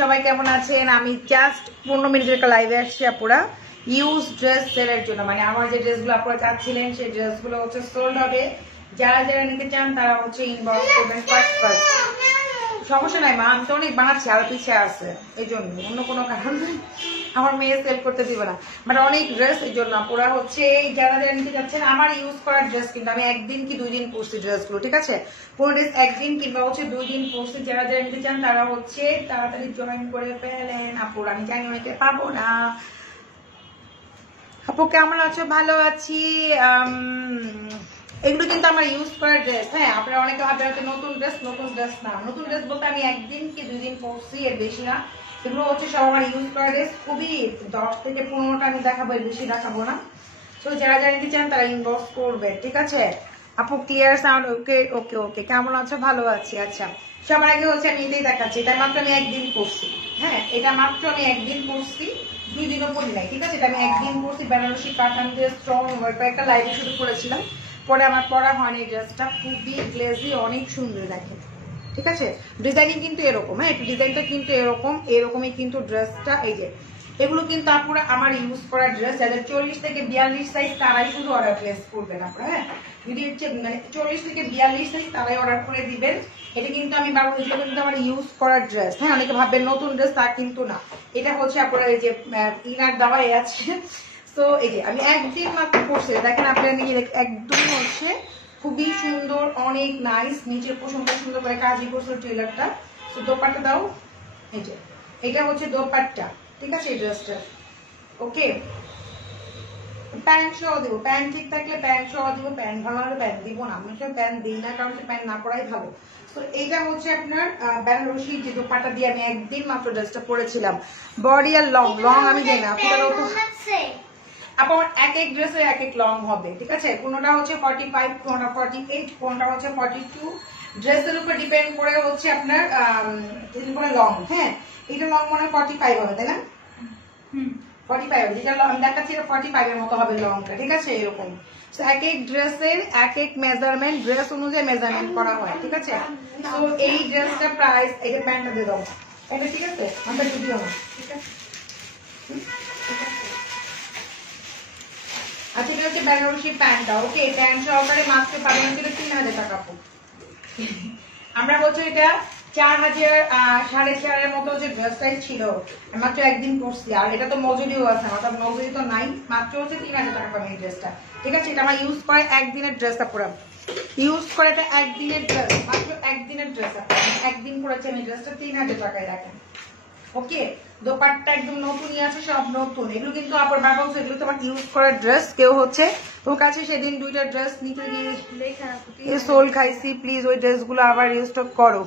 সবাই কেমন আছেন? আমি জাস্ট 15 মিনিটের একটা লাইভে আসছি আপুরা ইউজ ড্রেস সেলের জন্য। মানে আমার যে ড্রেসগুলো আপনারা চাচ্ছিলেন সেই ড্রেসগুলো হচ্ছে সোল্ড হবে। যারা যারা নিতে চান তারা হচ্ছে ইনবক্স করবেন ফার্স্ট। সমস্যা নাই মা, আমি তো অনেক বানাচ্ছি, আরো পিছিয়ে আছে, এই জন্য, অন্য কোনো কারণ নাই। আমার মেয়ে সেল করতে দিবে না, বাট অনেক ড্রেস এই জন্য পুরা হচ্ছে যারা যারা নিতে যাচ্ছেন আমার ইউজ করার ড্রেস, কিন্তু আমি একদিন কি 2 দিন পরছি ড্রেসগুলো, ঠিক আছে? কোন ড্রেস একদিন কিংবা হচ্ছে 2 দিন পরছি। যারা যারা নিতে চান তারা হচ্ছে তাড়াতাড়ি জয়েন করে ফেলেন আপুরা। আমি জানি অনেকে পাবো না। আপু কেমন আছো? ভালো আছি। এগুলো কিন্তু আমার ইউজ করার ড্রেস। হ্যাঁ, আপনারা অনেকে ভাববেন হচ্ছে নতুন ড্রেস। নতুন ড্রেস না, নতুন ড্রেস বলতে আমি একদিন কি 2 দিন পরছি, এর বেশি না। এগুলো হচ্ছে সব আমার ইউজ করার ড্রেস। খুবই 10 থেকে 15টা আমি দেখাবো, এর বেশি দেখাবো না। তো যারা যারা নিতে চান তারা ইনবক্স করবে, ঠিক আছে? আপু ক্লিয়ার সাউন্ড? ওকে ওকে ওকে। কেমন আছো? ভালো আছি। আচ্ছা, সবার আগে হচ্ছে আমি এটাই দেখাচ্ছি। এটা মাত্র আমি একদিন পরছি। হ্যাঁ, এটা মাত্র আমি একদিন পরছি, 2 দিনও পরি নাই, ঠিক আছে? এটা আমি একদিন পরছি। বেনারসি কাতান দিয়ে স্ট্রং ওয়ার্ক, একটা লাইভে শুরু করেছিলাম, পরে আমার পরা হয়নি। ড্রেসটা খুবই গ্লেজি, অনেক সুন্দর দেখেন, ঠিক আছে? ডিজাইনিং কিন্তু এরকম, হ্যাঁ, ডিজাইনটা কিন্তু এরকমই কিন্তু ড্রেসটা। এই যে এগুলো কিন্তু আপনারা আমার ইউজ করার ড্রেস। যাদের 40 থেকে 42 সাইজ তারাই শুধু অর্ডার প্লেস করবেন আপনারা। হ্যাঁ, যদি হচ্ছে মানে 40 থেকে 42 সাইজ তারাই অর্ডার করে দিবেন। এটা কিন্তু আমি বারো কিন্তু আমার ইউজ করার ড্রেস। হ্যাঁ, অনেকে ভাববেন নতুন ড্রেস, তা কিন্তু না। এটা হচ্ছে আপনারা এই যে ইনার দেওয়াই আছে। তো এই যে আমি একদিন মাত্র পরছি, দেখেন আপনারা নিয়ে একদম হচ্ছে খুবই সুন্দর, অনেক নাইস। নিচের পোষণটা সুন্দর করে কাজই করছে টেলারটা। তো দোপাট্টা দাও, এই যে এটা হচ্ছে দোপাট্টা, ঠিক আছে? এই ড্রেসটা ওকে। প্যান্ট সহ দিব, প্যান্ট ঠিক থাকলে প্যান্ট সহ দিব, প্যান্ট ভালো হলে প্যান্ট দিব না। আমি তো প্যান্ট দিই না, কারণ প্যান্ট না পরাই ভালো। তো এইটা হচ্ছে আপনার বেনারসি যে দোপাট্টা দিয়ে আমি একদিন মাত্র ড্রেসটা পরেছিলাম। বডি আর লং আমি জানি না আপু, আমার এক এক ড্রেসে এক এক লং হবে, ঠিক আছে? কোনটা হচ্ছে 45, কোনটা 48, কোনটা হচ্ছে 42। ড্রেসের উপর ডিপেন্ড করে হচ্ছে আপনার লং। হ্যাঁ, এটা লং মনে হয় 45 হবে, তাই না? 45 হবে, যেটা আমি দেখাচ্ছি 45 এর মতো হবে লংটা, ঠিক আছে? এরকম এক এক ড্রেসের এক এক মেজারমেন্ট, ড্রেস অনুযায়ী মেজারমেন্ট করা হয়, ঠিক আছে? তো এই ড্রেসটা প্রাইস, এই যে প্যান্টটা দিয়ে দাও এটা, ঠিক আছে? আমরা যদিও না, ঠিক আছে? আচ্ছা, এটা হচ্ছে বেনারসি প্যান্টটা, ওকে? প্যান্ট সহকারে মাত্র পাবেন 3000 টাকা। আমরা বলছি এটা 4000, 4.5 এর মতো যে ড্রেসটাই ছিল, মাত্র একদিন পরছি। আর এটা তো মজুরিও আছে, অর্থাৎ মজুরি তো নাই, মাত্র হচ্ছে 3000 টাকা পাবেন এই ড্রেসটা, ঠিক আছে? এটা আমার ইউজ করে একদিনের ড্রেসটা পুরো ইউজ করে, এটা একদিনের ড্রেস, মাত্র একদিনের ড্রেস। একদিন পরেছি আমি ড্রেসটা 3000 টাকায়, দেখেন, ওকে? দোপাট্টা একদম নতুনই আছে, সব নতুন। এগুলো কিন্তু আপনার বাবা বলছে এগুলো তোমার ইউজ করার ড্রেস। কেউ হচ্ছে তোমার কাছে সেদিন 2টা ড্রেস নিতে গিয়ে সোল খাইছি, প্লিজ ওই ড্রেসগুলো আবার ইউজ করো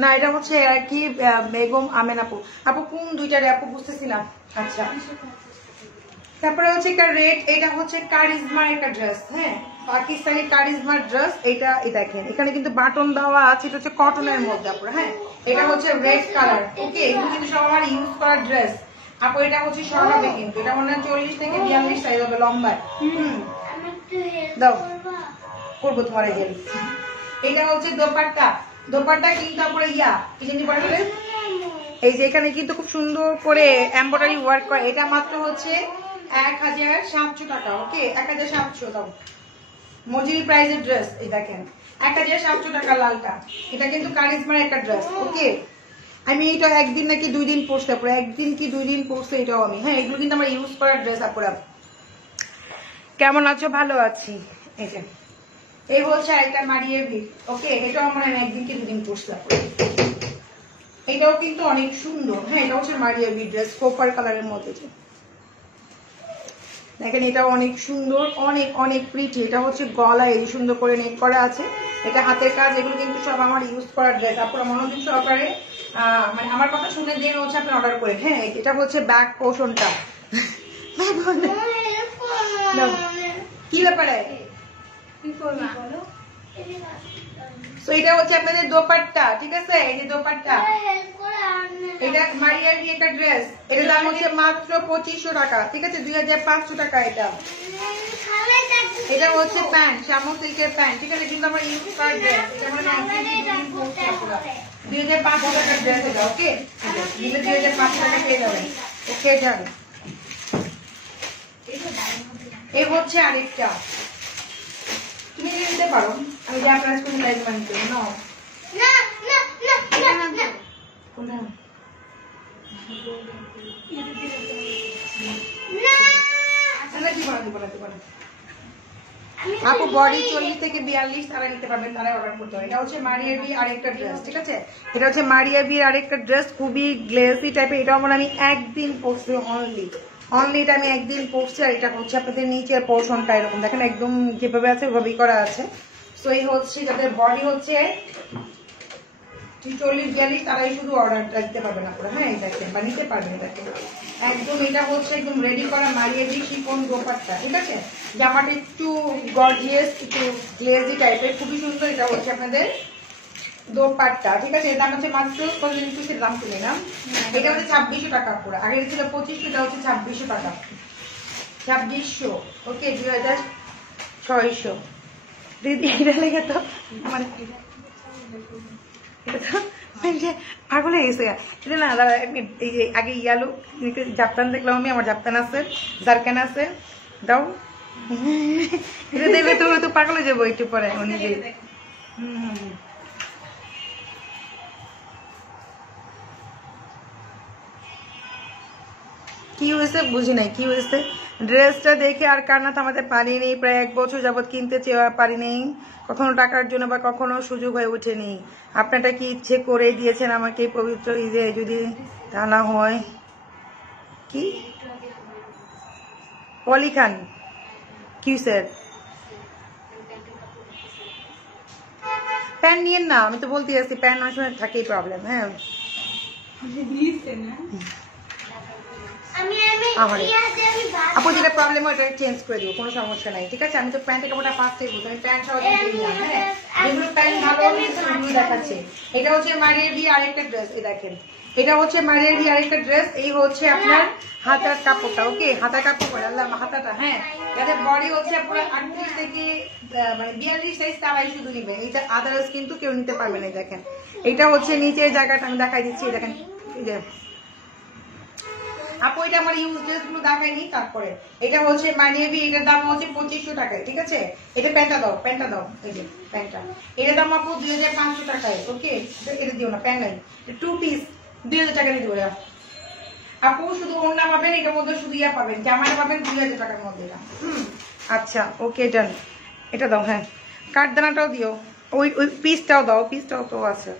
না। এটা হচ্ছে আর কি বেগম আমেন আপু। আপু কোন 2টা রে আপু? বুঝতেছিলাম। আচ্ছা, তারপরে হচ্ছে একটা রেড, এটা হচ্ছে কারিজমা একটা ড্রেস। হ্যাঁ, পাকিস্তানি কারিজমার ড্রেস। এটা দেখেন, এখানে কিন্তু বাটন দেওয়া আছে, এটা হচ্ছে কটনের মধ্যে আপনার। হ্যাঁ, এটা হচ্ছে রেড কালার, ওকে? এগুলো কিন্তু সব আমার ইউজ করার ড্রেস আপু। এটা হচ্ছে সরাবে কিন্তু, এটা মনে হয় 40 থেকে 42 সাইজ হবে লম্বায়। দাও, করবো তোমার হেল্প। এটা হচ্ছে দোপাট্টা কিন্তু আপনার এই যে এখানে কিন্তু খুব সুন্দর করে এমব্রয়ডারি ওয়ার্ক করে। এটা মাত্র হচ্ছে 1700 টাকা, ওকে? 1700 দাও, মজুরি প্রাইজের ড্রেস। এই দেখেন 1700 টাকা লালটা। এটা কিন্তু কারিজমার একটা ড্রেস, ওকে? আমি এটা একদিন নাকি 2 দিন পরছি, তারপরে একদিন কি 2 দিন পরছি এটাও আমি। হ্যাঁ, এগুলো কিন্তু আমার ইউজ করার ড্রেস আপুরা। কেমন আছো? ভালো আছি। এই যে এই হচ্ছে আরেকটা মারিয়ে ভিড়, ওকে? এটাও আমার আমি একদিন কি 2 দিন পরছি। এটাও কিন্তু অনেক সুন্দর। হ্যাঁ, এটা হচ্ছে মারিয়া বি ড্রেস, কোপার কালারের মধ্যে, দেখেন এটাও অনেক সুন্দর, অনেক অনেক প্রিটি। এটা হচ্ছে গলায় এই সুন্দর করে নেক করা আছে, এটা হাতের কাজ। এগুলো কিন্তু সব আমার ইউজ করার ড্রেস। আপনারা মনোযোগ সহকারে মানে আমার কথা শুনে দেন হচ্ছে আপনি অর্ডার করে। হ্যাঁ, এটা হচ্ছে ব্যাক পোর্শনটা। কি ব্যাপারে? তো এটা হচ্ছে আপনাদের দোপাট্টা, ঠিক আছে? এই যে দোপাট্টা, এটা মারিয়ার একটা ড্রেস, এটার দাম হচ্ছে মাত্র 2500 টাকা, ঠিক আছে? 2500 টাকা এটা। এটা হচ্ছে প্যান্ট, শ্যামল সিল্কের প্যান্ট, ঠিক আছে? কিন্তু আমার ইউজ করা ড্রেস, এটা আমার 2500 টাকার ড্রেস এটা, ওকে? 2500 টাকা পেয়ে যাবেন, ওকে যান। এই হচ্ছে আরেকটা, তুমি নিতে পারো, আমি যা প্রাইস করে লাইভ মানতে নাও। আপু বডি 40 থেকে 42 তারা নিতে পারবেন, তারা অর্ডার করতে হবে। এটা হচ্ছে মারিয়া বি আরেকটা ড্রেস, ঠিক আছে? এটা হচ্ছে মারিয়া বি আরেকটা ড্রেস, খুবই গ্লেসি টাইপের। এটা আমার আমি একদিন পরছি, অনলি এটা আমি একদিন পরছি। আর এটা হচ্ছে আপনাদের নিচের পোর্শনটা এরকম দেখেন, একদম যেভাবে আছে ওভাবেই করা আছে। তো এই হচ্ছে যাদের বডি হচ্ছে 40-42 তারাই শুধু অর্ডারটা দিতে পারবেন আপনারা, হ্যাঁ? দেখেন বা নিতে পারবেন, দেখেন একদম এটা হচ্ছে একদম রেডি করা মারিয়া বি শিফন দোপাট্টা, ঠিক আছে? জামাটা একটু গর্জিয়াস, একটু গ্লেজি টাইপের, খুবই সুন্দর। এটা হচ্ছে আপনাদের দোপাট্টা, ঠিক আছে? এর দাম হচ্ছে মাত্র কত দাম তুলে না, এটা হচ্ছে 2600 টাকা পুরো। আগে ছিল 2500, এটা হচ্ছে 2600 টাকা, 2600, ওকে? 2600 দিদি। এটা লেগে তো মানে পাগল হয়ে গেছে এটা না। দাদা এই যে আগে ইয়ালো জাপতান দেখলাম আমি, আমার জাপতান আছে, জারকান আছে, দাও। এটা দেখলে তুমি তো পাগল হয়ে যাবো একটু পরে নিজে। কি হয়েছে বুঝি নাই, কি হয়েছে? ড্রেসটা দেখে আর কান্না থামাতে পারি নেই, প্রায় 1 বছর যাবত কিনতে পারি নেই, কখনো টাকার জন্য বা কখনো সুযোগ হয়ে ওঠেনি। আপনারা কি ইচ্ছে করে দিয়েছেন আমাকে পবিত্র ঈদে? যদি তা না হয় কি পলি খান কি স্যার প্যান নিয়েন না, আমি তো বলতে আসছি প্যান অনেক সময় থাকেই প্রবলেম। হ্যাঁ আপু যেটা প্রবলেম হয় ওটা চেঞ্জ করে দিব, কোনো সমস্যা নাই, ঠিক আছে? আমি তো প্যান্টের কাপড়টা ফার্স্টেই বলছি, আমি প্যান্ট সহ দিই না, হ্যাঁ? যেগুলো প্যান্ট ভালো সেগুলো দেখাচ্ছে। এটা হচ্ছে মারিয়ার বি আরেকটা ড্রেস, এই দেখেন এটা হচ্ছে মারিয়ার বি আরেকটা ড্রেস। এই হচ্ছে আপনার হাতার কাপড়টা, ওকে? হাতার কাপড় করে আল্লাহ হাতাটা, হ্যাঁ? যাদের বডি হচ্ছে আপনার 38 থেকে মানে 42 সাইজ তারাই শুধু নিবে, এইটা আদার্স কিন্তু কেউ নিতে পারবে না। দেখেন এটা হচ্ছে নিচের জায়গাটা আমি দেখাই দিচ্ছি, দেখেন এই যে আপু এটা আমার ইউজ ড্রেস গুলো দেখাইনি। তারপরে এটা হচ্ছে মারিয়া বি, এটার দাম হচ্ছে 2500 টাকায়, ঠিক আছে? এটা প্যান্টটা দাও, প্যান্টটা দাও, এই যে প্যান্টটা, এটার দাম আপু 2500 টাকায়, ওকে? এটা দিও না, প্যান্ট নাই, 2 পিস 2000 টাকা দিয়ে দেবো আপু। শুধু ওড়না পাবেন, এটার মধ্যে শুধু ইয়া পাবেন, জামাটা পাবেন 2000 টাকার মধ্যে এটা। আচ্ছা ওকে ডান, এটা দাও, হ্যাঁ কাঠদানাটাও দিও, ওই ওই পিসটাও দাও, পিসটাও তো আছে।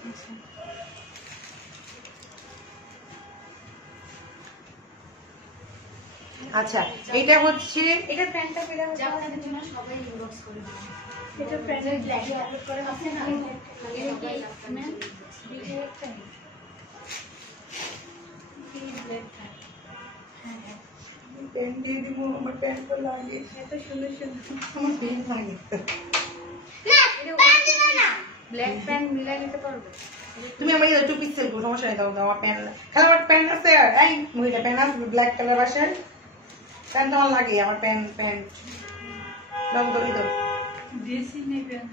আচ্ছা এটা হচ্ছে এটা প্যান্টটা পেলে জামাটার জন্য সবাই ইনবক্স করে দিন, এটা প্যান্টের ব্ল্যাক আপলোড করা আছে না, এটা কি ম্যাম ব্ল্যাক প্যান্ট কি ব্ল্যাক প্যান্ট, হ্যাঁ প্যান্ট দিয়ে দিব, আমার প্যান্ট তো লাগে, এত সুন্দর সুন্দর আমার প্যান্ট লাগে না, প্যান্ট দিও না, ব্ল্যাক প্যান্ট মিলাই নিতে পারবে তুমি। আমার এই 2 পিস সেল করো, সমস্যা নেই, দাও দাও আমার প্যান্ট, খালি আমার প্যান্ট আছে। আর এই মহিলা প্যান্ট আছে ব্ল্যাক কালার বাসায়, প্যান্ট আমার লাগে, আমার প্যান্ট প্যান্ট দাও দাও দাও দেশি নেই প্যান্ট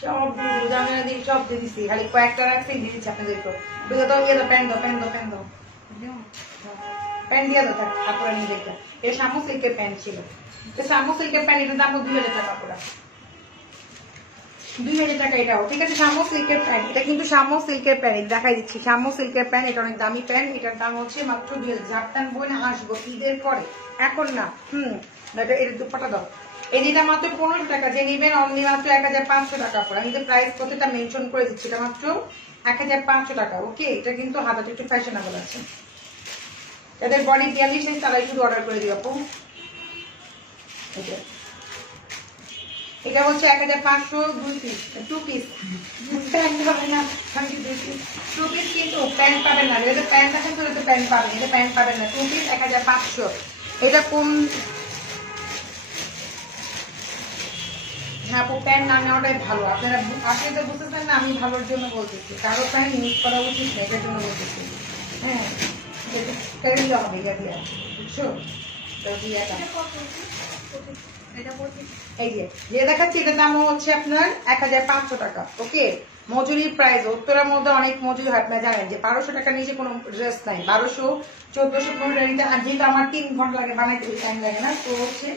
সব জানা দিই, সব দিয়ে দিচ্ছি, খালি কয়েকটা রাখছি দিয়ে দিচ্ছি আপনাদের। তো বুঝে দাও, ইয়ে দাও, প্যান্ট দাও, প্যান্ট দাও, প্যান্ট দাও, প্যান্ট দিয়ে দাও, কাপড় নিয়ে দেখটা। এটা শামু সিল্কের প্যান্ট ছিল, এটা শামু সিল্কের প্যান্ট, এটার দাম 2000 টাকা কাপড়, 2000 টাকা এটাও, ঠিক আছে? শামু সিল্কের প্যান্ট, এটা কিন্তু শামু সিল্কের প্যান্ট দেখাই দিচ্ছি, শামু সিল্কের প্যান্ট, এটা অনেক দামি প্যান্ট, এটার দাম হচ্ছে মাত্র 2000। জাপটান বই না আসবো ঈদের পরে, এখন না। এটা এর দুপাটা দাও, এই যেটা মাত্র 1500 টাকা, যে নিবেন অনলি মাত্র 1500 টাকা পড়ে। আমি যে প্রাইস প্রতিটা মেনশন করে দিচ্ছি, এটা মাত্র 1500 টাকা, ওকে? এটা কিন্তু হাতাটা একটু ফ্যাশনেবল আছে, যাদের বডি 42 সাইজ তারাই শুধু অর্ডার করে দিও আপু। এটা হচ্ছে 1500, 2 পিস 2 পিস প্যান্ট পাবেন না, আমি 2 পিস 2 পিস কিন্তু প্যান্ট পাবেন না, এটা প্যান্ট আছে তো এটা প্যান্ট পাবেন, এটা প্যান্ট পাবেন না, 2 পিস 1500। এটা কম, হ্যাঁ আপু প্যান্ট না নেওয়াটাই ভালো। আপনারা আসলে তো বুঝতেছেন না, আমি ভালোর জন্য বলতেছি, কারো প্যান্ট ইউজ করা উচিত না, এটার জন্য বলতেছি। হ্যাঁ নিতে হবে ইয়া দিয়া, বুঝছো? তো দিয়াটা এই যে দেখাচ্ছি, এটার দাম হচ্ছে আপনার 1500 টাকা। ওকে, মজুরির প্রাইস উত্তরার মধ্যে অনেক মজুরি হয়, আপনারা জানেন যে 1200 টাকার নিচে কোনো ড্রেস নাই। 1200 1400 1500 আর যেহেতু আমার 3 ঘন্টা লাগে বানাইতে, টাইম লাগে না, তো হচ্ছে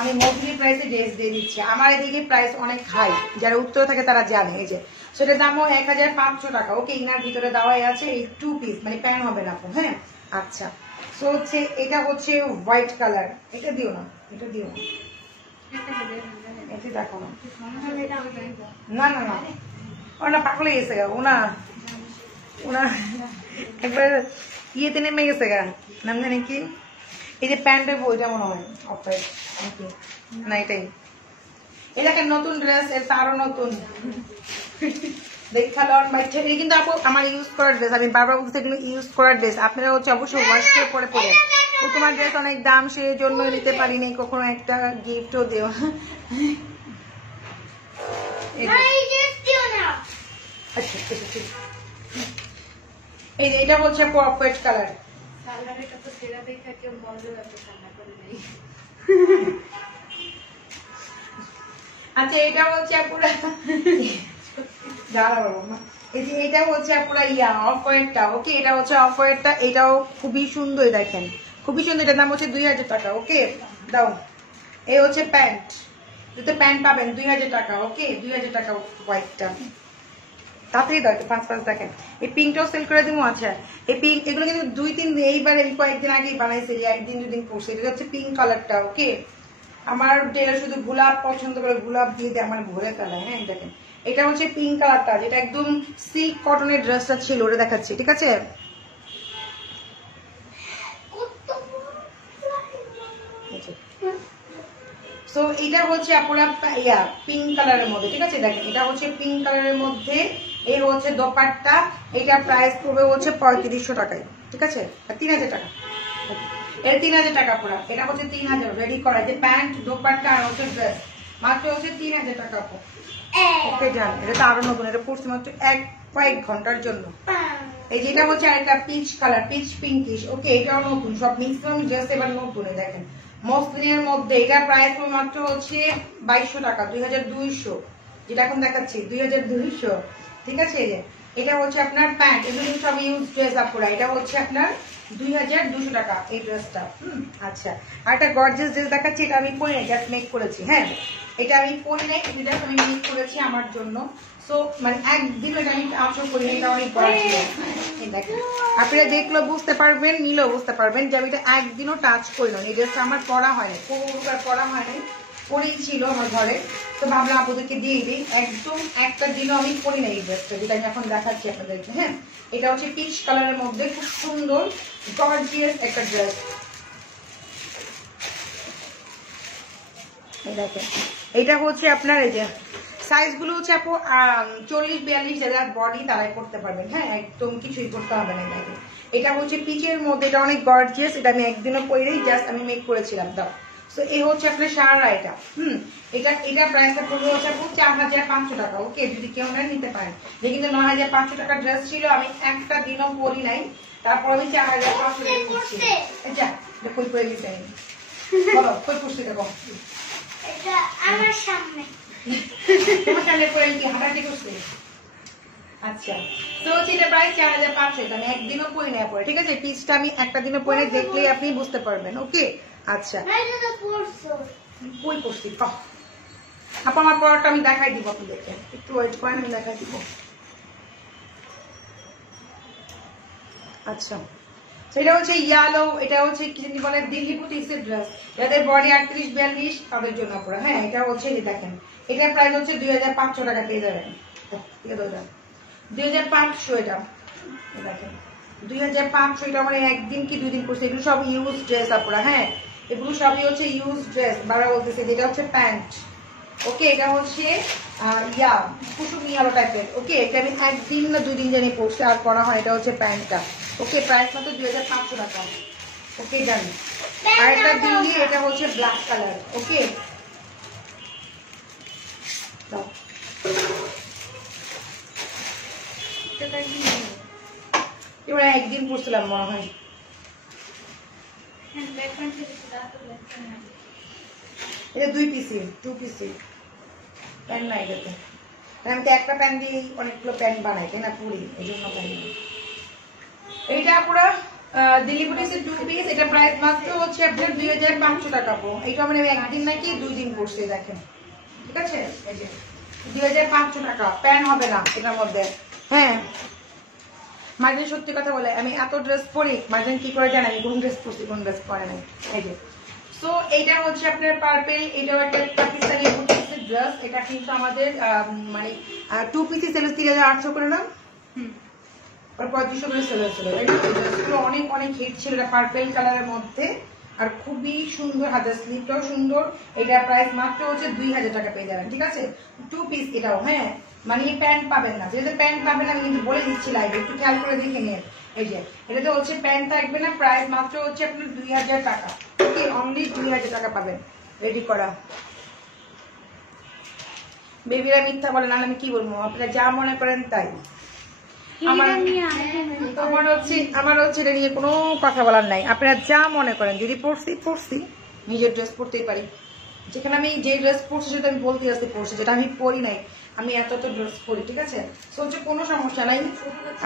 আমি মজুরি প্রাইসে ড্রেস দিয়ে দিচ্ছি। আমার এদিকে প্রাইস অনেক হাই, যারা উত্তরে থাকে তারা জানে। এই যে সেটার দামও 1500 টাকা। ওকে, ইনার ভিতরে দেওয়াই আছে এই 2 পিস, মানে প্যান্ট হবে না আপু। হ্যাঁ আচ্ছা, সো হচ্ছে এটা হচ্ছে হোয়াইট কালার। এটা দিও না, এটা দিও না, এটা দেখো না, না না না, ওনা পাগলে গেছে গা, ওনা ওনা একবার ইয়েতে নেমে গেছে গা, নাম জানি কি, এই যে প্যান্টের বইটা মনে হয় অফার না, এটাই। এই দেখেন নতুন ড্রেস, এর তারও নতুন দেখালন বাচ্চা। এটা কিন্তু আপু আমার ইউজ করার ড্রেস, আমি বারবার বলতে এগুলো ইউজ করার ড্রেস। আপনারা হচ্ছে অবশ্যই ওয়াশ করে পরে পরে, ও তোমার ড্রেস অনেক দাম, সেই জন্য নিতে পারিনি, কখনো একটা গিফটও দেও। আচ্ছা এই যে এটা হচ্ছে হোয়াইট কালার। আচ্ছা এটা হচ্ছে পুরা এটা হচ্ছে পুরা ইয়া অফ হোয়াইটটা। ওকে, এটা হচ্ছে অফ হোয়াইটটা, এটাও খুবই সুন্দর, দেখেন খুবই সুন্দর। এটার দাম হচ্ছে 2000 টাকা। ওকে দাও, এই হচ্ছে প্যান্ট, দুটো প্যান্ট পাবেন 2000 টাকা। ওকে 2000 টাকা হোয়াইটটা, তাড়াতাড়ি দাও, 5 দেখেন। এই পিঙ্কটাও সেল করে দিব। আচ্ছা এই পিঙ্ক, এগুলো কিন্তু 2-3 এইবার আমি কয়েকদিন আগেই বানাইছি, যে একদিন দুদিন পরছে। এটা হচ্ছে পিঙ্ক কালারটা। ওকে, আমার টেলার শুধু গোলাপ পছন্দ করে, গোলাপ দিয়ে দেয় আমার ভরে কালার। হ্যাঁ দেখেন, এটা হচ্ছে পিঙ্ক কালারটা, যেটা একদম সিল্ক কটনের ড্রেসটা ছিল, ওটা দেখাচ্ছি, ঠিক আছে? সো এটা হচ্ছে আপনার ইয়া পিঙ্ক কালারের মধ্যে, ঠিক আছে? দেখেন এটা হচ্ছে পিঙ্ক কালারের মধ্যে, এই হচ্ছে দোপাট্টা। এটা প্রাইস পড়বে হচ্ছে 3500 টাকায়, ঠিক আছে? 3000 টাকা, এটা 3000 টাকা পুরা। এটা হচ্ছে 3000 রেডি করা, যে প্যান্ট দোপাট্টা আর হচ্ছে ড্রেস, মাত্র হচ্ছে 3000 টাকা। ওকে জান, এটা তো আরো নতুন, এটা পড়ছে মাত্র কয়েক ঘন্টার জন্য। এই যেটা হচ্ছে আরেকটা পিচ কালার, পিচ পিঙ্কিশ। ওকে, এটাও নতুন, সব ম্যাক্সিমাম ড্রেস এবার নতুন। দেখেন মসলিনের মধ্যে, এটা প্রাইস মাত্র হচ্ছে 2200 টাকা, 2200, যেটা এখন দেখাচ্ছি 2200, ঠিক আছে? এটা হচ্ছে আপনার প্যান্ট, এগুলো সব ইউজ ড্রেস আপুরা। এটা হচ্ছে আপনার 2200 টাকা এই ড্রেসটা। আচ্ছা, আর একটা গর্জিয়াস ড্রেস দেখাচ্ছি, এটা আমি পরে নাই, জাস্ট মেক করেছি। হ্যাঁ এটা আমি পরে নাই, এটা আমি মেক করেছি আমার জন্য। সো মানে একদিন এটা আমি আশা করি, এটা অনেক গর্জিয়াস। দেখেন আপনারা দেখলেও বুঝতে পারবেন, নিলেও বুঝতে পারবেন যে আমি এটা একদিনও টাচ করি না। এই ড্রেসটা আমার পরা হয় না, পুরোবার পরা হয় নাই, পরেই ছিল আমার ঘরে, তো ভাবলাম আপনাদেরকে দিয়ে দিই। একদম একটা দিনও আমি পরি না এই ড্রেসটা, যেটা আমি এখন দেখাচ্ছি আপনাদেরকে। হ্যাঁ এটা হচ্ছে পিচ কালারের মধ্যে, খুব সুন্দর গর্জিয়াস একটা ড্রেস। দেখেন এটা হচ্ছে আপনার, এই যে সাইজ গুলো হচ্ছে আপু 40-42, যারা বডি তারাই করতে পারবেন। হ্যাঁ একদম কিছুই করতে হবে না। দেখেন এটা হচ্ছে পিচের মধ্যে, এটা অনেক গর্জিয়াস। এটা আমি একদিনও পরেই জাস্ট আমি মেক করেছিলাম। দাও, সো এই হচ্ছে আপনার সারা এটা। এটা প্রাইসটা পড়বে হচ্ছে আপু 4500 টাকা। ওকে, যদি কেউ না নিতে পারেন, যে কিন্তু 9500 টাকার ড্রেস ছিল, আমি একটা দিনও পরি নাই, তারপর আমি 4500 টাকা দিচ্ছি। আচ্ছা কই পরে দিতে বলো, কই পড়ছি দেখো, এটা আমার সামনে, তোমার সামনে পরে কি হাঁটাহাঁটি করছে? আচ্ছা, তো হচ্ছে এটা প্রাইস 4500, আমি একদিনও পরে নেওয়া পরে, ঠিক আছে? পিসটা আমি একটা দিনও পরে দেখলেই আপনি বুঝতে পারবেন। ওকে আচ্ছা, কই করছি আপা, আমার পরটা আমি দেখাই দিব আপনাদেরকে, একটু ওয়েট করেন, আমি দেখাই দিব। আচ্ছা এটা হচ্ছে ইয়েলো, এটা হচ্ছে কি জানি বলে, দিল্লি বুটিক্সের ড্রেস, যাদের বডি 38-42 তাদের জন্য পুরো। হ্যাঁ এটা হচ্ছে, যে দেখেন এটা প্রাইস হচ্ছে 2500 টাকা পেয়ে যাবেন। 2500, এটা দেখেন 2500, এটা মানে একদিন কি 2 দিন পরছে। এগুলো সব ইউজ ড্রেস আপুরা। হ্যাঁ এগুলো সবই হচ্ছে ইউজ ড্রেস, বারা বলতেছে। যেটা হচ্ছে প্যান্ট। ওকে, এটা হচ্ছে ইয়া কুসুম ইয়ালো টাইপের। ওকে, এটা আমি একদিন না 2 দিন জানি পরছি আর পরা হয়। এটা হচ্ছে প্যান্টটা। ওকে, প্রাইস মাত্র 2500 টাকা। ওকে জানি, আর একটা দিল্লি, এটা হচ্ছে ব্ল্যাক কালার। ওকে একদিন পড়ছিলাম মনে হয়। এটা 2 পিসি 2 পিসি প্যান্ট নাই এটাতে। আমি তো একটা প্যান্ট দিয়ে অনেকগুলো প্যান্ট বানাই তাই না, পুরি, এই জন্য প্যান্ট। এইটা পুরো দিল্লি বুটিক্সের 2 পিস। এটা প্রাইস মাত্র হচ্ছে আপনার 2500 টাকা। এইটা মানে আমি একদিন নাকি 2 দিন পড়ছি, দেখেন ঠিক আছে। এই যে 2500 টাকা, প্যান্ট হবে না এটার মধ্যে। হ্যাঁ মার্জিন সত্যি কথা বলে, আমি এত ড্রেস পরি, মার্জিন কি করে জানেন কোন ড্রেস পরছি কোন ড্রেস পরে নাই। এই যে সো এইটা হচ্ছে আপনার পার্পেল, এটাও একটা পাকিস্তানি বুটিক্সের ড্রেস। এটা কিন্তু আমাদের মানে 2 পিসি সেল 3800 করে না, 3500 করে সেল হয়েছিল। অনেক অনেক হিট ছিল, এটা পার্পেল কালারের মধ্যে আর খুবই সুন্দর, হাতের স্লিপটাও সুন্দর। এটা প্রাইস মাত্র হচ্ছে 2000 টাকা পেয়ে যাবেন, ঠিক আছে। 2 পিস এটাও। হ্যাঁ মানে প্যান্ট পাবেন না, যেহেতু প্যান্ট পাবেন আমি কিন্তু বলে দিচ্ছি লাইভে, একটু খেয়াল করে দেখে নিন। এই যে এটাতে হচ্ছে প্যান্ট থাকবে না, প্রাইস মাত্র হচ্ছে আপনার 2000 টাকা। ওকে, অনলি 2000 টাকা পাবেন রেডি করা। বেবিরা মিথ্যা বলে না, আমি কি বলবো, আপনারা যা মনে করেন তাই। আমার হচ্ছে এটা নিয়ে কোনো কথা বলার নাই, আপনারা যা মনে করেন। যদি পড়ছি নিজের ড্রেস পরতেই পারি, যেখানে আমি যে ড্রেস পরছি সেটা আমি বলতে আসতে পড়ছি, যেটা আমি পরি নাই আমি এত ড্রেস পরি, ঠিক আছে। সো হচ্ছে কোনো সমস্যা নাই,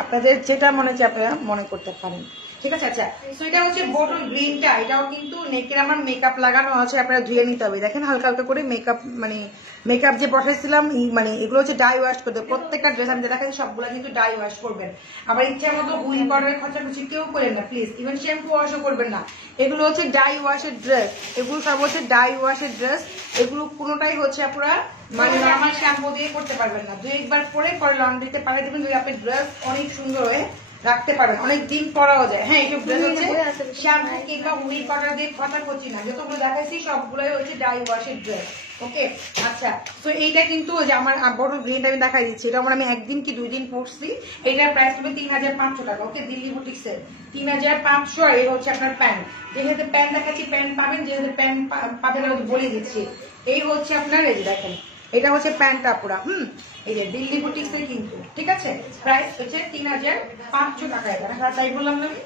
আপনাদের যেটা মনে হচ্ছে আপনারা মনে করতে পারেন, ঠিক আছে। আচ্ছা সো এটা হচ্ছে বটল গ্রিনটা, এটাও কিন্তু নেকের আমার মেকআপ লাগানো আছে, আপনারা ধুয়ে নিতে হবে। দেখেন হালকা হালকা করে মেকআপ, মানে মেকআপ যে বসাইছিলাম, মানে এগুলো হচ্ছে ডাই ওয়াশ করতে, প্রত্যেকটা ড্রেস আমি দেখাচ্ছি সবগুলো কিন্তু ডাই ওয়াশ করবেন। আবার ইচ্ছা মতো হুইল পাউডারের খরচাখুচি কেউ করেন না প্লিজ, ইভেন শ্যাম্পু ওয়াশও করবেন না। এগুলো হচ্ছে ডাই ওয়াশের ড্রেস, এগুলো সব হচ্ছে ডাই ওয়াশের ড্রেস। এগুলো কোনোটাই হচ্ছে আপনারা মানে নর্মাল শ্যাম্পু দিয়ে করতে পারবেন না, 2-1 বার পরে লন্ড্রিতে পাঠিয়ে দেবেন, যদি আপনি ড্রেস অনেক সুন্দর হয়ে রাখতে পারেন, অনেক দিন পরাও যায়। হ্যাঁ এইসব ড্রেস হচ্ছে শ্যাম্পু কিংবা হুইল পাউডার দিয়ে কথা করছি না, যতগুলো দেখাইছি সবগুলোই হচ্ছে ডাই ওয়াশের ড্রেস। ওকে আচ্ছা, তো এইটা কিন্তু যে আমার বড় গ্রিনটা আমি দেখাই দিচ্ছি, এটা আমি একদিন কি 2 দিন পরছি। এটার প্রাইস হবে 3500 টাকা। ওকে, দিল্লি বুটিক্সের 3500। আর এই হচ্ছে আপনার প্যান্ট, যেহেতু প্যান্ট দেখাচ্ছি প্যান্ট পাবেন, যেহেতু প্যান্ট পাবেন আমি বলে দিচ্ছি। এই হচ্ছে আপনার, এই যে দেখেন এটা হচ্ছে প্যান্টটা পুরা। এই যে দিল্লি বুটিক্সের কিন্তু, ঠিক আছে। প্রাইস হচ্ছে 3500 টাকা। এটা তাই বললাম না আমি,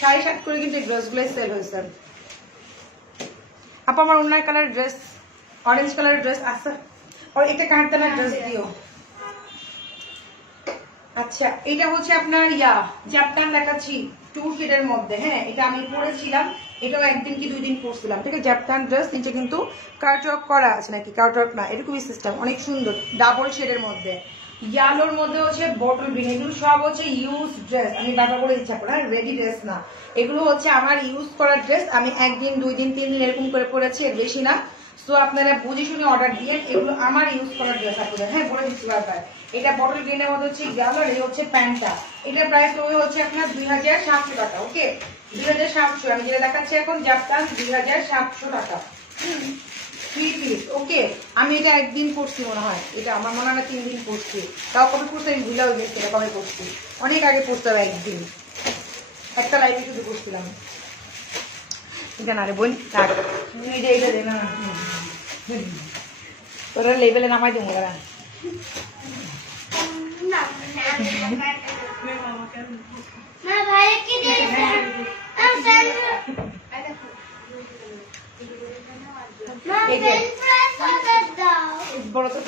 7.5 করে কিন্তু ড্রেসগুলো সেল হয়েছে। আপা আমার অন্য কালার ড্রেস, অরেঞ্জ কালারের ড্রেস আছে, আর এটা কাঁচতানা ড্রেস দিও। আচ্ছা এটা হচ্ছে আপনার জাপটান দেখাচ্ছি 2 ফিটের মধ্যে। হ্যাঁ এটা আমি পরেছিলাম, এটাও একদিন কি 2 দিন পরছিলাম, ঠিক আছে। জাপটান ড্রেস, নিচে কিন্তু কাটওয়ার্ক করা আছে, নাকি কাটওয়ার্ক না, এরকমই সিস্টেম, অনেক সুন্দর, ডাবল শেডের মধ্যে, ইয়ালোর মধ্যে হচ্ছে বটল গ্রিন। এগুলো সব হচ্ছে ইউজ ড্রেস, আমি বারবার করে ইচ্ছা করি, রেডি ড্রেস না, এগুলো হচ্ছে আমার ইউজ করার ড্রেস। আমি 1 দিন 2 দিন 3 দিন এরকম করে পরেছি, এর বেশি না। তো আপনারা বুঝে শুনে অর্ডার দিয়ে, এগুলো আমার ইউজ করার ড্রেস আপনাদের। হ্যাঁ বলে দিচ্ছি বারবার, এটা বটল গ্রিনের মধ্যে হচ্ছে ইয়ালো, আর এই হচ্ছে প্যান্টটা। এটার প্রাইস হচ্ছে আপনার 2700 টাকা। ওকে 2700, আমি যেটা দেখাচ্ছি এখন জাপটান 2700 টাকা 3 পিস। ওকে আমি এটা একদিন পরছি মনে হয়, এটা আমার মনে হয় 3 দিন পরছি, তাও কবে পরছি আমি ভুলেও গেছি, এটা কবে পরছি, অনেক আগে পরতে হবে, একদিন একটা লাইভে শুধু পরছিলাম। এটা না রে বোন, এইটা দে না, তোরা লেভেলে নামাই দেবো ওরা। না ভাই কি দিয়ে বড় তো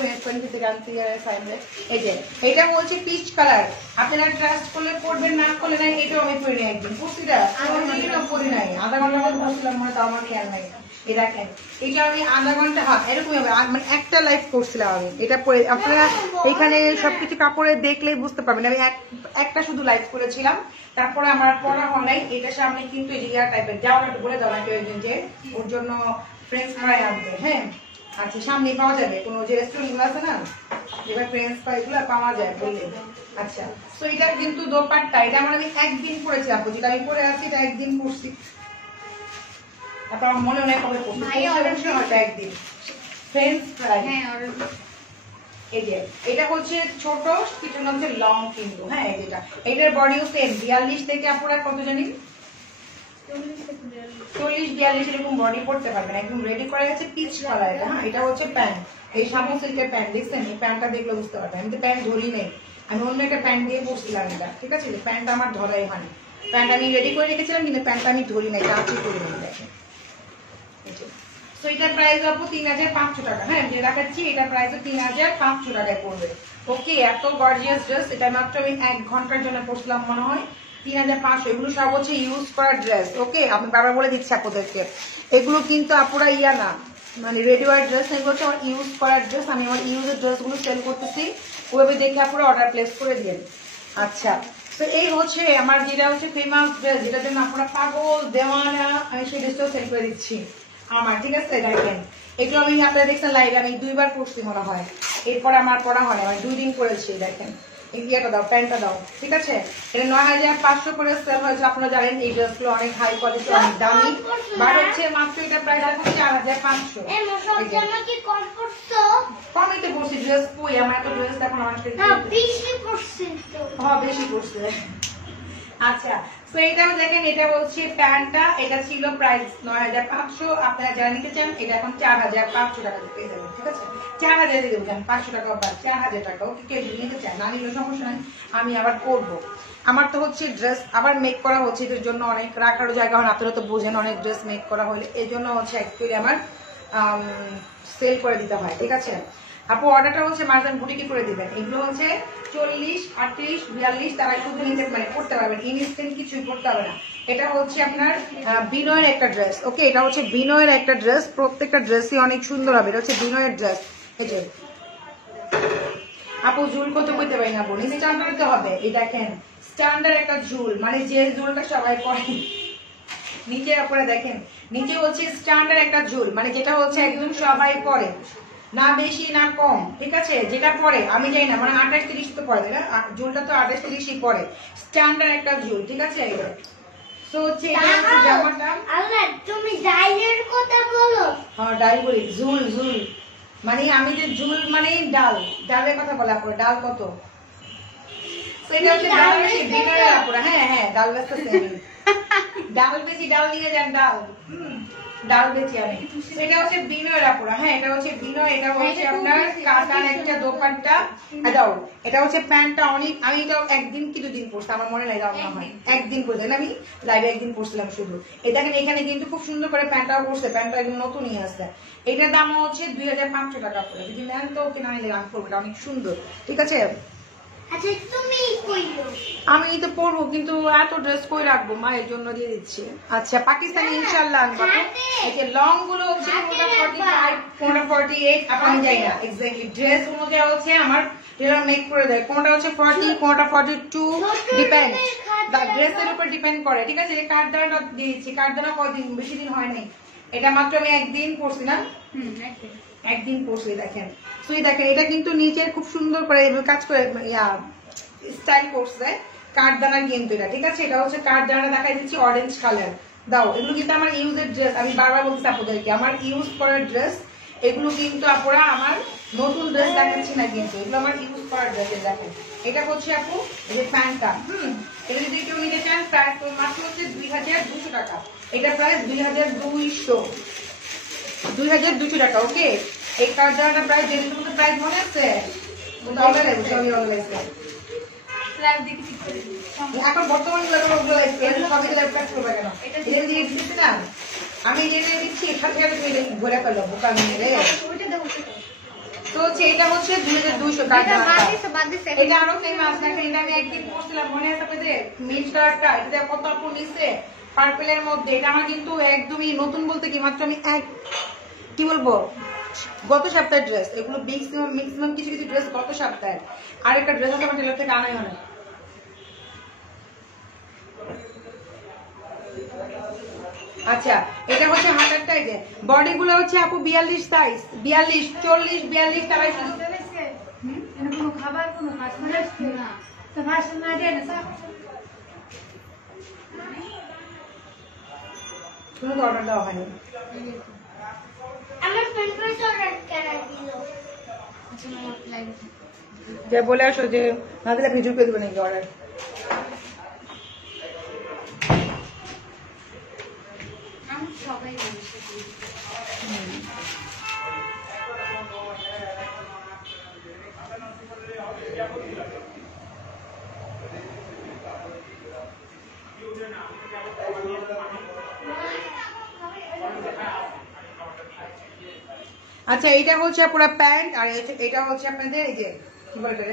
এটা বলছে পিচ কালার, আপনারা ট্রাস্ট করলে পড়বেন, না করলে নাই। এটাও আমি পড়ি একদিন পড়ছিটা পড়ি নাই, আধা ঘন্টার মধ্যে বসছিলাম মনে, তাও আমার খেয়াল নাই। এই দেখেন এটা আমি আধা ঘন্টা, এরকম মানে একটা লাইভ করছিলাম আমি, এটা পরে আপনারা এখানে সবকিছু কাপড়ে দেখলেই বুঝতে পারবেন। আমি একটা শুধু লাইভ করেছিলাম, তারপরে আমার পড়া হয় নাই। এটা সামনে কিন্তু ইয়ার টাইপের, যাও না একটু বলে দাও না কেউ একজন যে ওর জন্য ফ্রেন্ডস ফ্রাই আনতে। হ্যাঁ আচ্ছা সামনে পাওয়া যাবে, কোনো যে রেস্টুরেন্ট গুলো আছে না, এবার ফ্রেন্ডস ফ্রাই গুলো পাওয়া যায় বললে। আচ্ছা তো এটা কিন্তু দোপাট্টা, এটা আমার আমি একদিন পরেছিলাম, যেটা আমি পরে আছি এটা একদিন পরছি, তারপর আমার মনে হয় কবে পরছি একদিন ফ্রেন্ডস ফ্রাই। হ্যাঁ এই যে এটা হচ্ছে ছোট, পিছনে হচ্ছে লং কিন্তু। হ্যাঁ এই যেটা, এটার বডিও সেম 42 থেকে আপনারা কত জানি 40-42 এরকম বডি পড়তে পারবেন, একদম রেডি করা গেছে পিচ কালার। হ্যাঁ এটা হচ্ছে প্যান্ট, এই সামো সিল্কের প্যান্ট, দেখছেন এই প্যান্টটা দেখলে বুঝতে পারবেন, আমি তো প্যান্ট ধরি নেই, আমি অন্য একটা প্যান্ট দিয়ে পরছিলাম এটা, ঠিক আছে? প্যান্টটা আমার ধরাই হয়নি, প্যান্ট আমি রেডি করে রেখেছিলাম কিন্তু প্যান্টটা আমি ধরি নাই, কাঁচি করি নাই। দেখেন তো এটার প্রাইস আপু 3500 টাকা। হ্যাঁ যে দেখাচ্ছি এটার প্রাইস 3500 টাকায় পড়বে। ওকে, এত গর্জিয়াস ড্রেস, এটা মাত্র আমি 1 ঘন্টার জন্য পরছিলাম মনে হয়। 3500, এগুলো সব হচ্ছে ইউজ করা ড্রেস। ওকে, আমি বারবার বলে দিচ্ছি আপনাদেরকে, এগুলো কিন্তু আপুরা ইয়া না, মানে রেডিওয়ার ড্রেস, এগুলো হচ্ছে আমার ইউজ করার ড্রেস। আমি আমার ইউজের ড্রেসগুলো সেল করতেছি, ওভাবে দেখে আপুরা অর্ডার প্লেস করে দিন। আচ্ছা, তো এই হচ্ছে আমার যেটা হচ্ছে ফেমাস ড্রেস, যেটার জন্য আপনারা পাগল দেওয়ানা, আমি সেই ড্রেসটাও সেল করে দিচ্ছি আমার, ঠিক আছে? দেখেন এগুলো আমি আপনারা দেখছেন লাইভে, আমি 2 বার পরছি মনে হয়, এরপরে আমার পড়া হয় না, আমি 2 দিন পরেছি। দেখেন ইয়েটা দাও, প্যান্টটা দাও, ঠিক আছে? এটা 9500 করে সেল হয়েছে। আপনারা জানেন এই ড্রেসগুলো অনেক হাই কোয়ালিটি, অনেক দামি, বাট হচ্ছে মাত্র এটা প্রাইস এখন 4500। কমিতে পড়ছি ড্রেস, কই আমার এত ড্রেস এখন আমার বেশি পড়ছে। আচ্ছা, তো এটাও দেখেন, এটা হচ্ছে প্যান্টটা, এটা ছিল প্রাইস 9500, আপনারা যারা নিতে চান এটা এখন 4500 টাকা পেয়ে যাবেন, ঠিক আছে? 4000 দিয়ে দেবো, 500 টাকা বা 4000 টাকা। ওকে, কেউ যদি নিতে চান না নিলে সমস্যা নাই, আমি আবার করবো। আমার তো হচ্ছে ড্রেস আবার মেক করা হচ্ছে, এটার জন্য অনেক রাখারও জায়গা হয়, আপনারা তো বোঝেন অনেক ড্রেস মেক করা হলে, এই জন্য হচ্ছে অ্যাকচুয়ালি আমার সেল করে দিতে হয়, ঠিক আছে? আপু অর্ডারটা হচ্ছে মার্জান বুটিকে করে দিবেন। এগুলো হচ্ছে 40, 38, 42 তারা শুধু নিতে মানে করতে পারবেন, ইনস্ট্যান্ট কিছুই করতে হবে না। এটা হচ্ছে আপনার বিনয়ের একটা ড্রেস। ওকে, এটা হচ্ছে বিনয়ের একটা ড্রেস, প্রত্যেকটা ড্রেসই অনেক সুন্দর হবে। এটা হচ্ছে বিনয়ের ড্রেস। এই যে আপু ঝুল কত করতে পারি না, বোন স্ট্যান্ডার্ড তো হবে। এই দেখেন স্ট্যান্ডার্ড একটা ঝুল, মানে যে ঝুলটা সবাই পরে। নিচে আপনারা দেখেন, নিচে হচ্ছে স্ট্যান্ডার্ড একটা ঝুল, মানে যেটা হচ্ছে একদম সবাই পরে, না বেশি না কম, ঠিক আছে? যেটা পরে আমি জানি না, মানে 28-30 তো পরে, তাই না? ঝুলটা তো 28-30ই পরে, স্ট্যান্ডার্ড একটা ঝুল, ঠিক আছে? তো হচ্ছে জামাটা, তুমি ডাইলের কথা বলো। হ্যাঁ ডাল বলি, ঝুল ঝুল মানে আমি যে ঝুল মানে ডাল, ডালের কথা বলা পরে ডাল কত? তো এটা হচ্ছে ডাল বেশি বিনয়ের আপুরা। হ্যাঁ হ্যাঁ, ডাল বেচতেছে, ডাল বেশি, ডাল নিয়ে যান, ডাল ডাল বেচি আমি। এটা হচ্ছে বিনয়ের আপুরা। হ্যাঁ, এটা হচ্ছে বিনয়, এটা হচ্ছে আপনার কাতান একটা দোপাট্টা দাও। এটা হচ্ছে প্যান্টটা অনেক, আমি এটা একদিন কি 2 দিন পরছি আমার মনে নাই, দাও না হয় একদিন পরে দেন, আমি লাইভে একদিন পরছিলাম শুধু। এই দেখেন এখানে কিন্তু খুব সুন্দর করে প্যান্টটাও পরছে, প্যান্টটা একদম নতুনই আসছে। এটার দাম হচ্ছে 2500 টাকা করে, যদি নেন তো ওকে, না নিলে আমি করবো, এটা অনেক সুন্দর, ঠিক আছে? আচ্ছা তুমি কইলো, আমি তো পরবো কিন্তু এত ড্রেস কই রাখবো মা, এই জন্য দিয়ে দিচ্ছি। আচ্ছা, পাকিস্তানি ইনশাআল্লাহ আনবো। এই যে লং গুলো হচ্ছে 45, 48, আমি যাই না এক্স্যাক্টলি, ড্রেস অনুযায়ী হচ্ছে আমার টেলার মেক করে দেয়, কোনটা হচ্ছে 40, কোনটা 42, ডিপেন্ড, ড্রেসের উপর ডিপেন্ড করে, ঠিক আছে? কাঠদানাটা দিয়েছি, কাঠদানা কয়দিন, বেশি দিন হয় নাই, এটা মাত্র আমি একদিন পরছি না, একদিন পরছি। দেখেন তুই দেখেন, এটা কিন্তু নিচে খুব সুন্দর করে কাজ করে স্টাইল করছে, কাঠদানা কিন্তু এটা, ঠিক আছে? এটা হচ্ছে কাঠদানা, দেখাই দিচ্ছি অরেঞ্জ কালার দাও। এগুলো কিন্তু আমার ইউজের ড্রেস, আমি বারবার বলছি আপনাদেরকে, আমার ইউজ করার ড্রেস এগুলো কিন্তু আপুরা, আমার নতুন ড্রেস দেখাচ্ছি না কিন্তু, এগুলো আমার ইউজ করার ড্রেস। দেখেন এটা হচ্ছে আপু এই যে প্যান্টটা, এটা যদি কেউ নিতে চান প্রাইস মাত্র হচ্ছে 2200 টাকা, এটা প্রাইস 2200 টাকা। ওকে, এই কাঠদানাটা প্রাইস যেহেতু তোমাদের প্রাইস মনে আছে, এখন বর্তমানে আমি জেনে দিচ্ছি, এখান থেকে ঘুরে ফেলো বোকা মেরে। তো হচ্ছে এটা হচ্ছে 2200 টাকা, এটা আরো ফেমাস। দেখেন এটা আমি একদিন পড়ছিলাম, মনে আছে আপনাদের? মিড কালারটা, এটা কত আপু নিচ্ছে পার্পেলের মধ্যে, এটা আমার কিন্তু একদমই নতুন বলতে কি মাত্র আমি কি বলবো গত সপ্তাহের ড্রেস, এগুলো ম্যাক্সিমাম কিছু কিছু ড্রেস গত সপ্তাহের। আর একটা ড্রেস আছে আমার টেলার থেকে আনাই হয়। আচ্ছা, এটা হচ্ছে হাতারটা, এই যে বডি গুলো হচ্ছে আপু 42 সাইজ, 42, 40, 42 তারা শুধু কোনো খাবার কোনো কাজ না, তো ভাষণ না দেয় না স্যার, কোনো অর্ডার দেওয়া হয়নি। আমার ফ্রেন্ড কইছে অর্ডার করা দিল। যে বলে আসো যে না দিলে ভিডিও করে দেবেন নাকি অর্ডার। সবাই আচ্ছা এটা হচ্ছে পুরো প্যান্ট, আর এটা হচ্ছে আপনাদের এই যে কি বলবে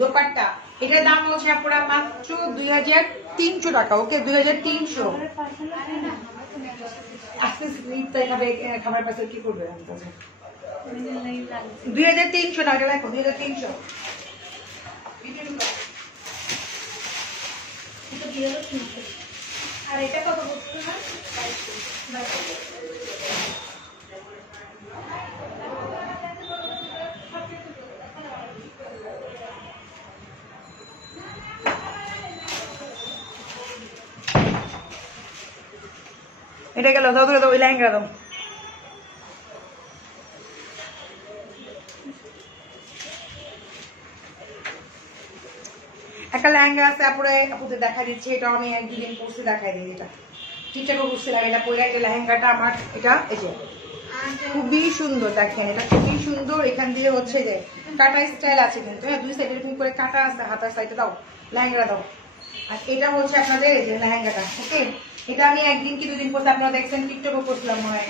দোপাট্টা। এটার দাম হচ্ছে পুরো মাত্র 2300 টাকা। ওকে 2300। আজকে খাবার পাশে কি করবে 2300 টাকা লেখো 2300। আর এটা কত বলছো না? এটা গেল, দাও দাও ওই লেহেঙ্গা দাও। একটা লেহেঙ্গা আছে আপুরে, আপুদের দেখা দিচ্ছে। এটা আমি একদিন পরছি, দেখাই দিই। এটা ঠিকঠাক বুঝছিলাম এটা পরে একটা লেহেঙ্গাটা আমার। এটা এই যে খুবই সুন্দর, দেখেন এটা খুবই সুন্দর। এখান দিয়ে হচ্ছে যে কাটা স্টাইল আছে কিন্তু, হ্যাঁ দুই সাইডে এরকম করে কাটা আছে। হাতার সাইডে দাও লেহেঙ্গা দাও। আর এটা হচ্ছে আপনাদের এই যে লেহেঙ্গাটা। ওকে এটা আমি একদিন কি দুদিন পরে আপনারা দেখছেন, টিকটকও করছিলাম মনে হয়।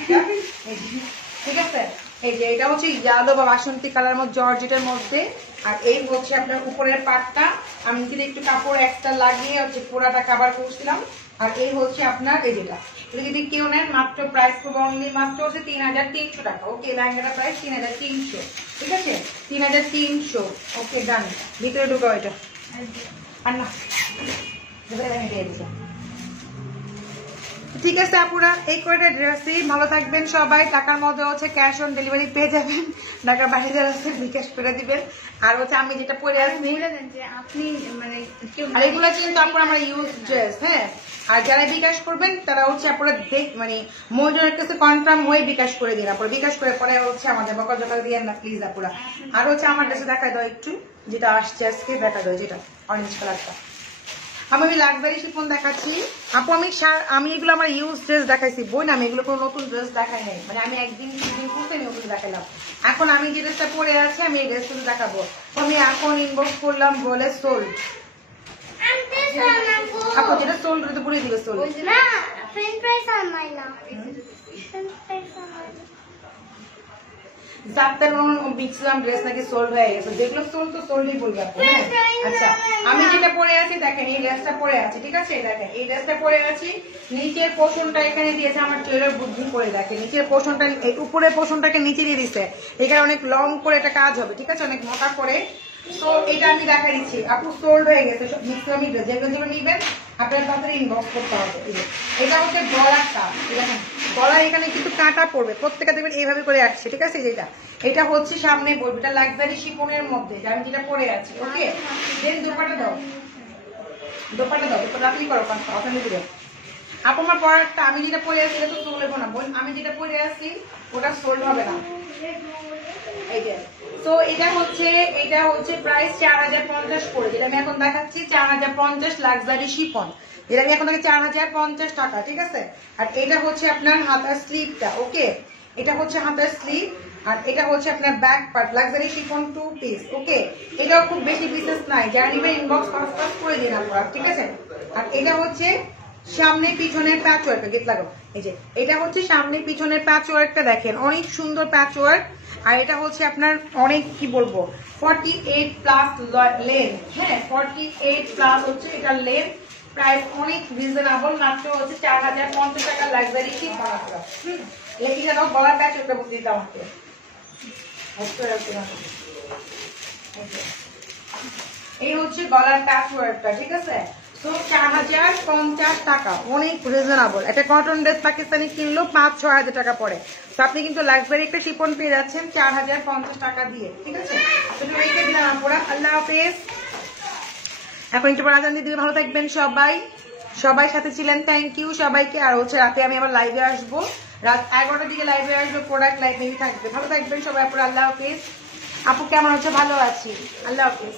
ঠিক আছে এই যে এটা হচ্ছে ইয়ালো বা বাসন্তী কালার মধ্যে জর্জেটের মধ্যে। আর এই হচ্ছে আপনার উপরের পাটটা, আমি কিন্তু একটু কাপড় এক্সট্রা লাগিয়ে হচ্ছে পুরাটা কাভার করছিলাম। আর এই হচ্ছে আপনার এই যেটা, এটা যদি কেউ নেন মাত্র প্রাইস করবো অনলি মাত্র হচ্ছে 3300 টাকা। ওকে লেহেঙ্গাটা প্রাইস 3300। ঠিক আছে 3300। ওকে ডান। ভিতরে ঢুকো এটা আর না ঠিক আছে আপুরা, এই কয়টা ড্রেসই। ভালো থাকবেন সবাই। টাকার মধ্যে হচ্ছে ক্যাশ অন ডেলিভারি পেয়ে যাবেন। ঢাকার বাইরে যারা আছে বিকাশ করে দিবেন। আর হচ্ছে আমি যেটা পরে আসছি আপনি মানে আর এগুলো কিন্তু আপনারা আমার ইউজ ড্রেস। হ্যাঁ আর যারা বিকাশ করবেন তারা হচ্ছে আপনারা মানে মজুরের কাছে কনফার্ম হয়ে বিকাশ করে দিন। আপনারা বিকাশ করে পরে হচ্ছে আমাদের বকর জকর দিয়ে না প্লিজ আপুরা। আর হচ্ছে আমার ড্রেসে দেখা দাও একটু, যেটা আসছে আজকে দেখা দাও, যেটা অরেঞ্জ কালারটা। আমি লাক্সারি শিফন দেখাচ্ছি আপু। আমি এগুলো আমার ইউজ ড্রেস দেখাইছি বোন, আমি এগুলো কোনো নতুন ড্রেস দেখাই নাই। মানে আমি একদিন দুদিন করতে নতুন দেখালাম। এখন আমি যে ড্রেসটা পরে আছি আমি এই ড্রেস শুধু দেখাবো। আমি এখন ইনবক্স করলাম বলে সোল আপু, যেটা সোল তো পুরে দিবে সোল। যাত্রার বিচলাম ড্রেস নাকি সোল্ড হয়ে গেছে, দেখলো সোল তো সোল্ডই বলবে আপু। হ্যাঁ আচ্ছা আমি যেটা পরে আছি দেখেন, এই ড্রেসটা পরে আছি। ঠিক আছে দেখেন এই ড্রেসটা পরে আছি। নিচের পোর্শনটা এখানে দিয়েছে আমার টেলার বুদ্ধি করে। দেখেন নিচের পোর্শনটা, উপরের পোর্শনটাকে নিচে দিয়ে দিচ্ছে। এখানে অনেক লং করে একটা কাজ হবে। ঠিক আছে অনেক মোটা করে। তো এটা আমি দেখা দিচ্ছি আপু সোল্ড হয়ে গেছে। আমি যেগুলো যেগুলো নিবেন আপনার তাড়াতাড়ি ইনবক্স করতে হবে। এটা হচ্ছে গলাটা, দেখেন গলা এখানে কিন্তু কাঁটা পড়বে প্রত্যেকটা, দেখবেন এইভাবে করে আসছে। ঠিক আছে যেটা এটা হচ্ছে সামনে পড়বে, এটা লাক্সারি শিফনের মধ্যে আমি যেটা পরে আছি। ওকে দেন দোপাটা দাও, দোপাটা দাও, দোপাটা আপনি করো আপনার দিকে আপু। আমার পরারটা আমি যেটা পরে আছি এটা তো সোল হবে না বোন, আমি যেটা পরে আছি ওটা সোল হবে না। এই যে তো এটা হচ্ছে প্রাইস 4050 করে, যেটা আমি এখন দেখাচ্ছি 4050 লাক্সারি শিফন, যেটা আমি এখন থেকে 4050 টাকা। ঠিক আছে আর এটা হচ্ছে আপনার হাতার স্লিভটা। ওকে এটা হচ্ছে হাতার স্লিভ, আর এটা হচ্ছে আপনার back part luxury chiffon 2 piece. Okay এটাও খুব বেশি পিসেস নাই, যারা নিবেন ইনবক্স পাস করে দিন আপনারা। ঠিক আছে আর এটা হচ্ছে সামনে পিছনের প্যাচ ওয়ার্ক, গেট লাগাও। এই যে এটা হচ্ছে সামনে পিছনের প্যাচ ওয়ার্কটা, দেখেন অনেক সুন্দর প্যাচ ওয়ার্ক। আর এটা হচ্ছে আপনার অনেক কি বলবো 48 প্লাস লেন্থ। হ্যাঁ 48 প্লাস হচ্ছে এটা লেন্থ। প্রাইস অনেক রিজনেবল, মাত্র হচ্ছে 4050 টাকা লাক্সারি শিপ বানাতে। এটা দাও গলার প্যাচ ওটা বুঝতে দিতে আমাকে। এই হচ্ছে গলার প্যাচ ওয়ার্কটা। ঠিক আছে তো 4050 টাকা, অনেক রিজনেবল। একটা কটন ড্রেস পাকিস্তানি কিনলেও 5-6 হাজার টাকা পড়ে। তো আপনি কিন্তু লাক্সারি একটা শিফন পেয়ে যাচ্ছেন 4050 টাকা দিয়ে। ঠিক আছে রেখে দিলাম আপনারা। আল্লাহ হাফেজ। এখন একটু পর আজান দিয়ে দিবে। ভালো থাকবেন সবাই, সবাই সাথে ছিলেন থ্যাংক ইউ সবাইকে। আর হচ্ছে রাতে আমি আবার লাইভে আসবো, রাত 11টার দিকে লাইভে আসবো, প্রোডাক্ট লাইভে থাকবে। ভালো থাকবেন সবাই আপুরা, আল্লাহ হাফেজ। আপু কেমন হচ্ছে? ভালো আছি, আল্লাহ হাফেজ।